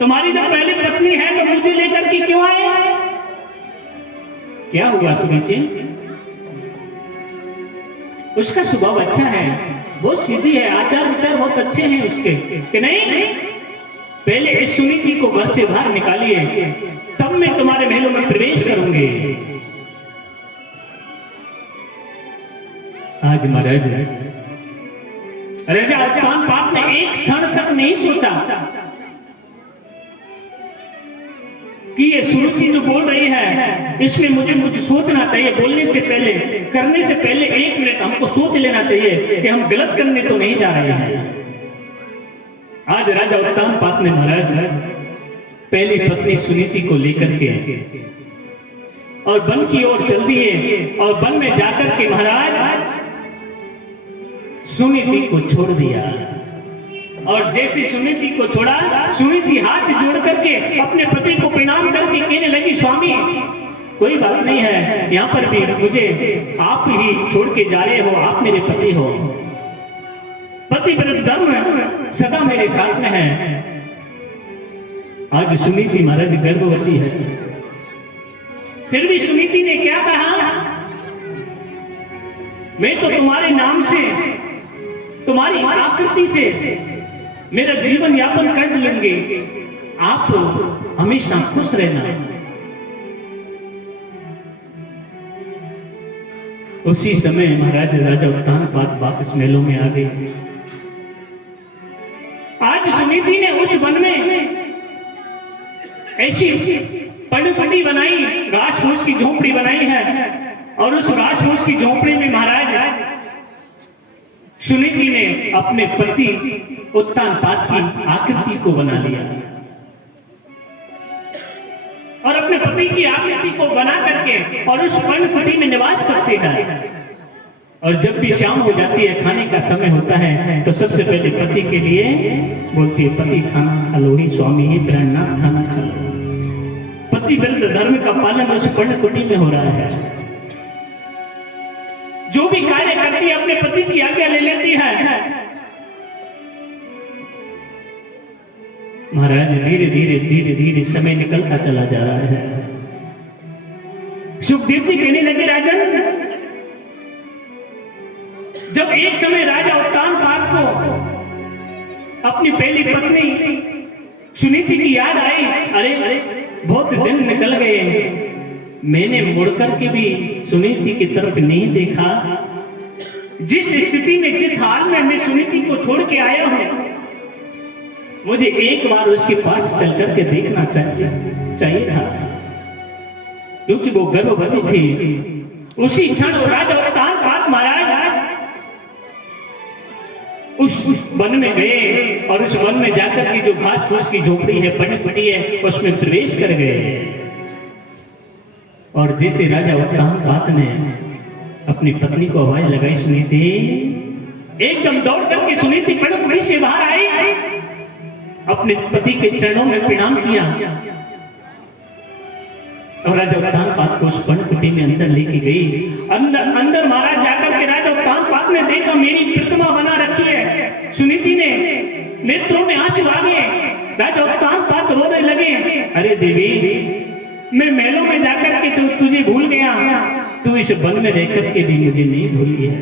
तुम्हारी जब पहली पत्नी है तो मुझे लेकर के क्यों आए? क्या हुआ सुनीति? उसका स्वभाव अच्छा है, बहुत सीधी है, आचार विचार बहुत अच्छे हैं उसके, कि नहीं? पहले इस सुनीति को घर से बाहर निकालिए, तब मैं तुम्हारे महलों में प्रवेश करूंगी। आज महाराज राजा उत्तानपाद ने एक क्षण तक नहीं सोचा कि ये सुनीति जो बोल रही है इसमें मुझे सोचना चाहिए, बोलने से पहले, करने से पहले 1 मिनट हमको सोच लेना चाहिए कि हम गलत करने तो नहीं जा रहे हैं। आज राजा उत्तानपाद ने महाराज पहली पत्नी सुनीति को लेकर के और वन की ओर चल दिए और वन में जाकर के महाराज सुनीति को छोड़ दिया। और जैसे सुनीति को छोड़ा, सुनीति हाथ जोड़ करके अपने पति को प्रणाम करके कहने लगी, स्वामी कोई बात नहीं है, यहाँ पर भी मुझे आप ही छोड़ के जा रहे हो, आप मेरे पति हो, पतिव्रत धर्म सदा मेरे साथ में है। आज सुनीति महाराज गर्भवती है, फिर भी सुनीति ने क्या कहा, मैं तो तुम्हारे नाम से, तुम्हारी आकृति से मेरा जीवन यापन कर लूंगी, आप हमेशा खुश रहना। उसी समय महाराज राजा उत्तानपाद वापस महलों में आ गए। आज सुनीति ने उस वन में ऐसी पनपटी बनाई, घास फूस की झोपड़ी बनाई है, और उस घास फूस की झोपड़ी में महाराज सुनीति ने अपने पति उत्तानपाद की आकृति को बना लिया और अपने पति की आकृति को बना करके और उस पर्णकुटी में निवास करते हैं। और जब भी शाम हो जाती है, खाने का समय होता है, तो सबसे पहले पति के लिए बोलती है, पति खाना खा लो ही स्वामी ही प्राणनाथ, खाना खा लो। पतिव्रत धर्म का पालन उस पर्णकुटी में हो रहा है। जो भी कार्य करती है अपने पति की आज्ञा ले लेती है। महाराज धीरे धीरे धीरे धीरे समय निकलता चला जा रहा है। सुखदेव जी कहने लगे, राजन, जब एक समय राजा उत्तानपाद को अपनी पहली पत्नी सुनीति की याद आई, अरे बहुत दिन निकल गए, मैंने मुड़कर के भी सुनीति की तरफ नहीं देखा। जिस स्थिति में, जिस हाल में मैं सुनीति को छोड़ के आया हूं, मुझे एक बार उसके पास चल करके देखना चाहिए था, क्योंकि वो गर्भवती थी। उसी क्षण राजा उत्तानपाद महाराज उस वन में गए और उस वन में जाकर के जो घास फूस की झोपड़ी है, पनपटी है, उसमें प्रवेश कर गए। और जैसे राजा उत्तानपाद ने अपनी पत्नी को आवाज लगाई, सुनीति, एकदम दौड़ करके सुनीति पर्णकुटी से बाहर आई, अपने पति के चरणों में प्रणाम किया और राजा उत्तानपाद को उस पर्णकुटी में अंदर लेके गई। अंदर महाराज जाकर के राजा उत्तानपाद ने देखा, मेरी प्रतिमा बना रखी है। सुनीति ने नेत्रों में आंसू आ गए। राजा उत्तानपाद रोने लगे, अरे देवी, मैं महलों में जाकर के तुझे भूल गया, तू इस वन में रहकर के भी मुझे नहीं भूली है।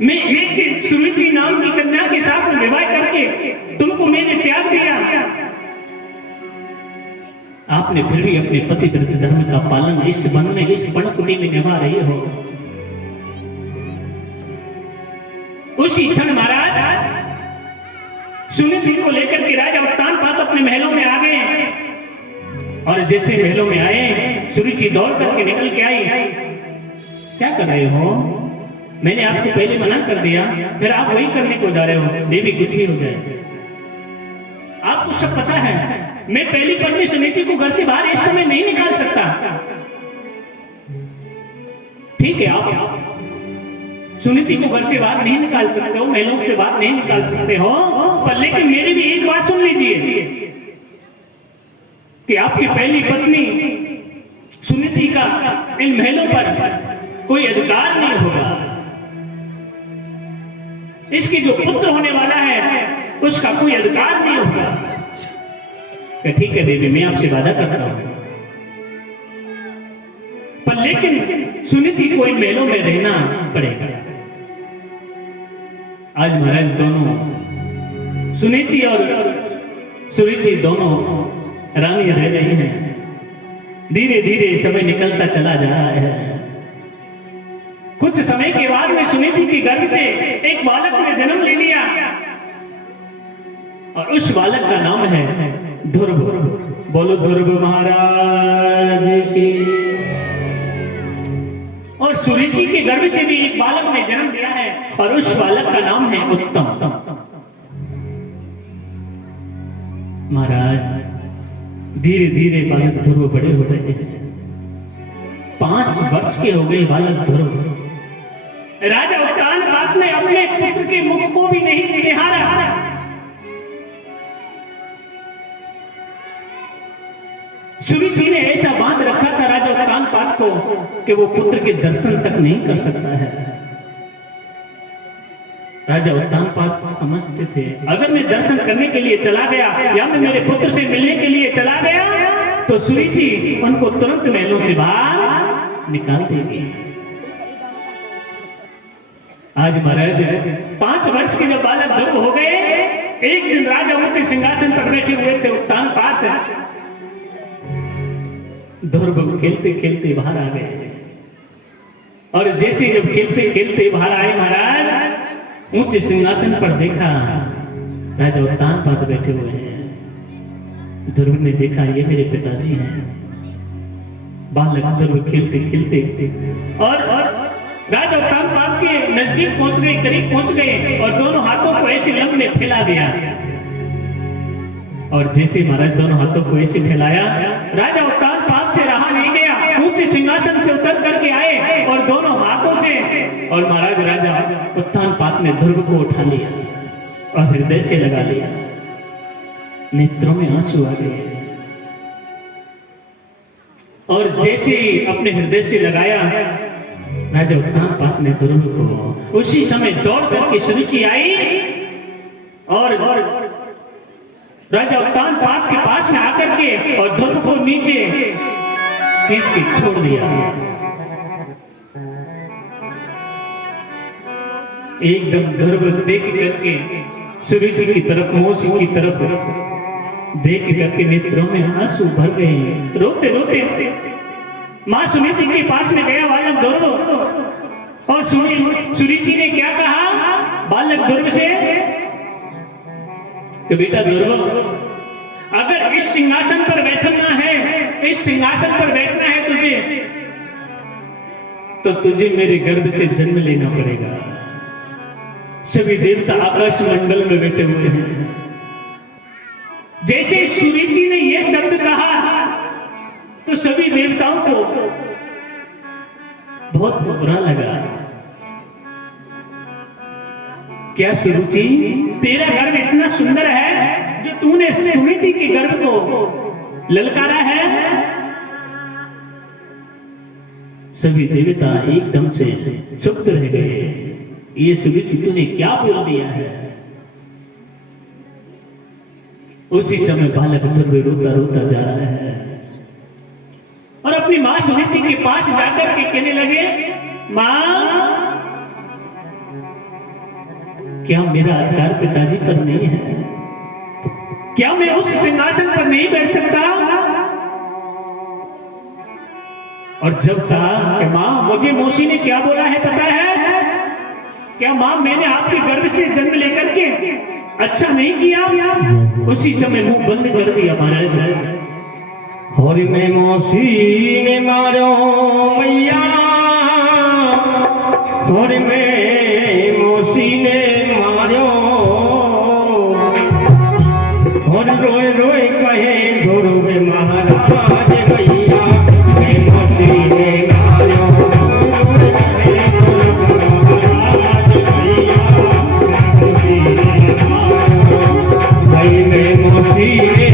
मैं एक सुरुचि नाम की कन्या के साथ विवाह करके तुमको मैंने त्याग दिया, आपने फिर भी अपने पतिव्रत धर्म का पालन इस वन में, इस पर्णकुटी में निभा रही हो। उसी क्षण महाराज सुनीति को लेकर के राजा उत्तानपाद अपने महलों में आ गए। और जैसे महलों में आए, सुरुचि दौड़ करके निकल के आई, क्या कर रहे हो? मैंने आपको पहले मना कर दिया, फिर आप वही करने को जा रहे हो। देवी, कुछ भी हो जाए, आपको सब पता है, मैं पहली पत्नी सुनीति को घर से बाहर इस समय नहीं निकाल सकता। ठीक है, आप सुनीति को घर से बाहर नहीं निकाल सकते हो, महलों से बाहर नहीं निकाल सकते हो, पर लेकिन मेरी भी एक बात सुन लीजिए कि आपकी पहली पत्नी सुनीति का इन महलों पर कोई अधिकार नहीं होगा। इसकी जो पुत्र होने वाला है उसका कोई अधिकार नहीं होगा। कि ठीक है देवी, मैं आपसे वादा करता हूं, पर लेकिन सुनीति को इन महलों में रहना पड़ेगा। आज महाराज दोनों सुनीति और सुरुचि दोनों रानी रह रही हैं। धीरे धीरे समय निकलता चला जा रहा है। कुछ समय के बाद में सुनीति के गर्भ से एक बालक ने जन्म ले लिया और उस बालक का नाम है ध्रुव। बोलो ध्रुव महाराज की। और सुरुचि के गर्भ से भी एक बालक ने जन्म लिया है और उस बालक का नाम है उत्तम। महाराज धीरे धीरे बालक ध्रुव बड़े हो रहे हैं। 5 वर्ष के हो गए बालक ध्रुव। राजा उत्तानपाद ने अपने पुत्र के मुख को भी नहीं निहारा। सुरुचि ने ऐसा बांध रखा था राजा उत्तानपाद को कि वो पुत्र के दर्शन तक नहीं कर सकता है। राजा उत्तानपाद समझते थे, अगर मैं दर्शन करने के लिए चला गया या मैं मेरे पुत्र से मिलने के लिए चला गया तो सुरुचि उनको तुरंत महलों से बाहर निकाल देगी। आज महाराज 5 वर्ष के जब बालक ध्रुव हो गए, एक दिन राजा ऊंचे सिंहासन पर बैठे हुए थे उत्तानपाद। ध्रुव खेलते खेलते बाहर आ गए और जैसे जब खेलते खेलते बाहर आए महाराज, ऊंचे सिंहासन पर देखा राजा उत्तानपाद बैठे हुए हैं। ध्रुव ने देखा ये मेरे पिताजी हैं। बालक ध्रुव खेलते खेलते और राजा उत्तानपाद के नजदीक पहुंच गए, करीब पहुंच गए और दोनों हाथों को ऐसे लब में फैला दिया। और जैसे महाराज दोनों हाथों को ऐसे फैलाया, राजा उत्तानपाद से रहा नहीं गया, ऊंचे सिंहासन से उतर करके आए और दोनों हाथों से, और महाराज राजा उत्तानपाद ने ध्रुव को उठा लिया और हृदय से लगा लिया। नेत्रों में आंसू आ गए और जैसे ही अपने हृदय से लगाया, राजा उत्तानपाद ने ध्रुव को, उसी समय दौड़ करके सुरुचि आई और राजा उत्तानपाद के पास में आकर के और ध्रुव को नीचे खींच के छोड़ दिया। एकदम ध्रुव देख करके सुरुचि की तरफ, मौसी की तरफ देख करके नेत्रों में आंसू भर गए। रोते रोते मां सुनीति के पास में गया बालक ध्रुव और सुरुचि ने क्या कहा बालक ध्रुव से कि बेटा ध्रुव, अगर इस सिंहासन पर बैठना है, इस सिंहासन पर बैठना है तुझे, तो तुझे मेरे गर्भ से जन्म लेना पड़ेगा। सभी देवता आकाश मंडल में बैठे हुए हैं। जैसे सुरुचि ने यह शब्द कहा तो सभी देवताओं को बहुत बुरा लगा। क्या सुरुचि, तेरा गर्भ इतना सुंदर है जो तूने सुनीति के गर्भ को ललकारा है? सभी देवता एकदम से चुप रह गए। ये सुरुचि तूने क्या बोल दिया है? उसी समय बालक ध्रुव रोता रोता जा रहा है और अपनी मां सुनीति के पास जाकर के कहने लगे, मां, क्या मेरा अधिकार पिताजी पर नहीं है? क्या मैं उस सिंहासन पर नहीं बैठ सकता? और जब कहा कि मां, मुझे मौसी ने क्या बोला है पता है क्या? मां, मैंने आपके गर्भ से जन्म लेकर के अच्छा नहीं किया? उसी समय मुंह बंद कर दिया महाराज। हरि में मौसी ने मारो मैया, हरि में मौसी ने मारो, हर रोए रोए कहे ध्रुव महाराज मैया, मैं मौसी ने मारो, भाई मैं मौसी